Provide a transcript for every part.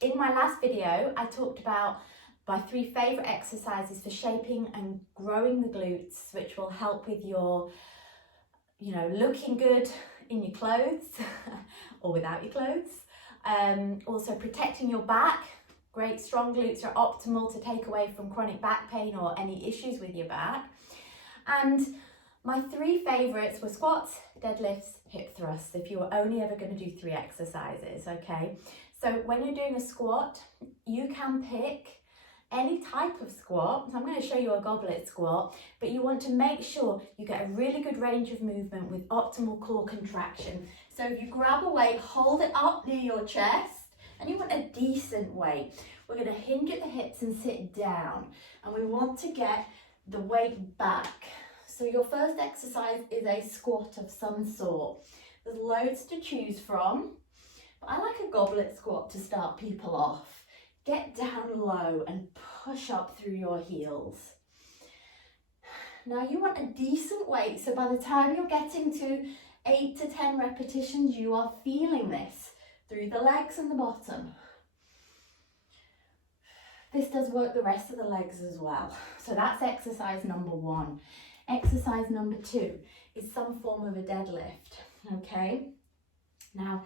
In my last video, I talked about my 3 favourite exercises for shaping and growing the glutes, which will help with your, looking good in your clothes or without your clothes. Also protecting your back. Great strong glutes are optimal to take away from chronic back pain or any issues with your back. And my 3 favourites were squats, deadlifts, hip thrusts, if you were only ever going to do 3 exercises, okay? So when you're doing a squat, you can pick any type of squat. So I'm going to show you a goblet squat, but you want to make sure you get a really good range of movement with optimal core contraction. So if you grab a weight, hold it up near your chest, and you want a decent weight. We're going to hinge at the hips and sit down, and we want to get the weight back. So your first exercise is a squat of some sort. There's loads to choose from, but I like a goblet squat to start people off. Get down low and push up through your heels. Now you want a decent weight, so by the time you're getting to 8 to 10 repetitions, you are feeling this through the legs and the bottom. This does work the rest of the legs as well. So that's exercise number 1. Exercise number 2 is some form of a deadlift, okay? Now,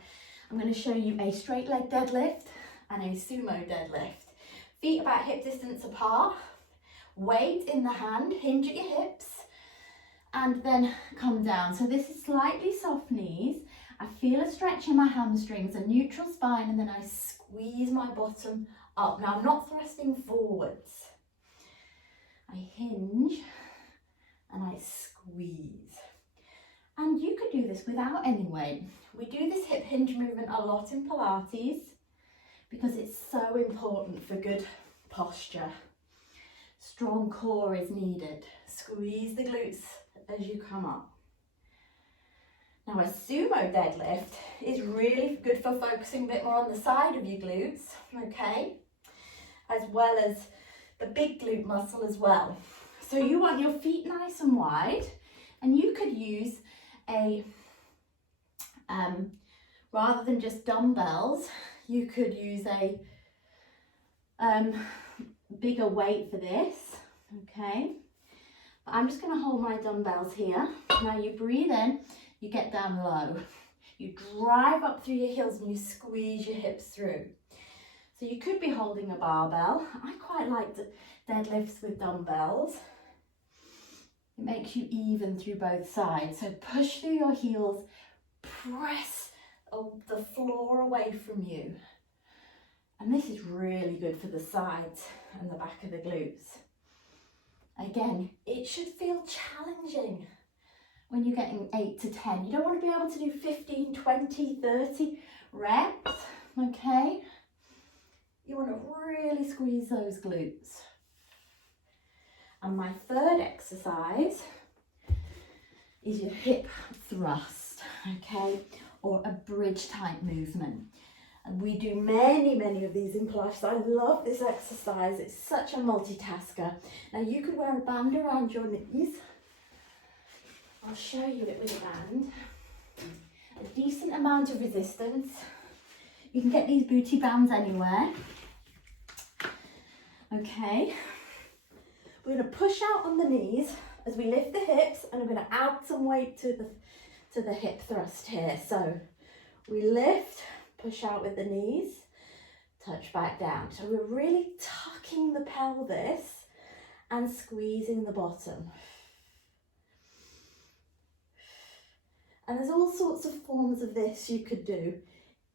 I'm going to show you a straight leg deadlift and a sumo deadlift. Feet about hip distance apart, weight in the hand, hinge at your hips, and then come down. So this is slightly soft knees. I feel a stretch in my hamstrings, a neutral spine, and then I squeeze my bottom up. Now I'm not thrusting forwards. I hinge and I squeeze. And you could do this without any weight. We do this hip hinge movement a lot in Pilates because it's so important for good posture. Strong core is needed. Squeeze the glutes as you come up. Now a sumo deadlift is really good for focusing a bit more on the side of your glutes, okay? As well as the big glute muscle as well. So you want your feet nice and wide, and you could use a, rather than just dumbbells, you could use a bigger weight for this, okay? But I'm just going to hold my dumbbells here. Now you breathe in, you get down low. You drive up through your heels and you squeeze your hips through. So you could be holding a barbell. I quite like deadlifts with dumbbells. It makes you even through both sides. So push through your heels, press the floor away from you. And this is really good for the sides and the back of the glutes. Again, it should feel challenging when you're getting 8 to 10. You don't want to be able to do 15, 20, 30 reps, okay? You want to really squeeze those glutes. And my third exercise is your hip thrust, okay? Or a bridge type movement. And we do many of these in Pilates. I love this exercise. It's such a multitasker. Now you could wear a band around your knees. I'll show you it with a band. A decent amount of resistance. You can get these booty bands anywhere. Okay. We're going to push out on the knees as we lift the hips, and I'm going to add some weight to the hip thrust here. So we lift, push out with the knees, touch back down. So we're really tucking the pelvis and squeezing the bottom. And there's all sorts of forms of this you could do.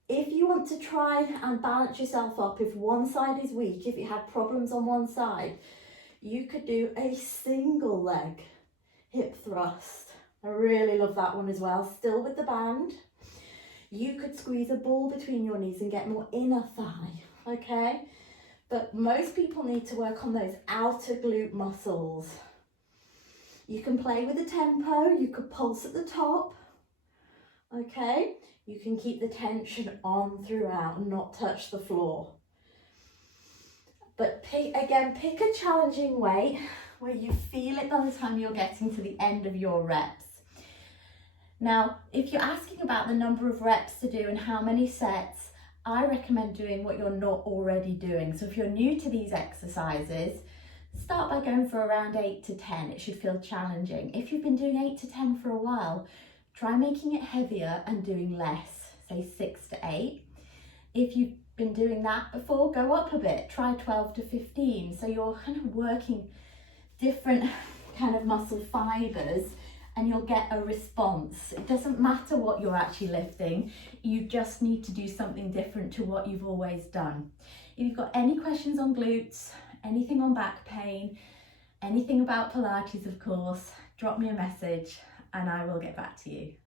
If you want to try and balance yourself up, if one side is weak, if you have problems on one side, you could do a single leg hip thrust. I really love that one as well, still with the band. You could squeeze a ball between your knees and get more inner thigh, okay? But most people need to work on those outer glute muscles. You can play with the tempo, you could pulse at the top, okay? You can keep the tension on throughout and not touch the floor. But pick a challenging weight where you feel it by the time you're getting to the end of your reps. Now, if you're asking about the number of reps to do and how many sets, I recommend doing what you're not already doing. So if you're new to these exercises, start by going for around 8 to 10. It should feel challenging. If you've been doing 8 to 10 for a while, try making it heavier and doing less, say 6 to 8. If you've been doing that before, go up a bit, try 12 to 15. So you're kind of working different kind of muscle fibers and you'll get a response. It doesn't matter what you're actually lifting, you just need to do something different to what you've always done. If you've got any questions on glutes, anything on back pain, anything about Pilates, of course, drop me a message and I will get back to you.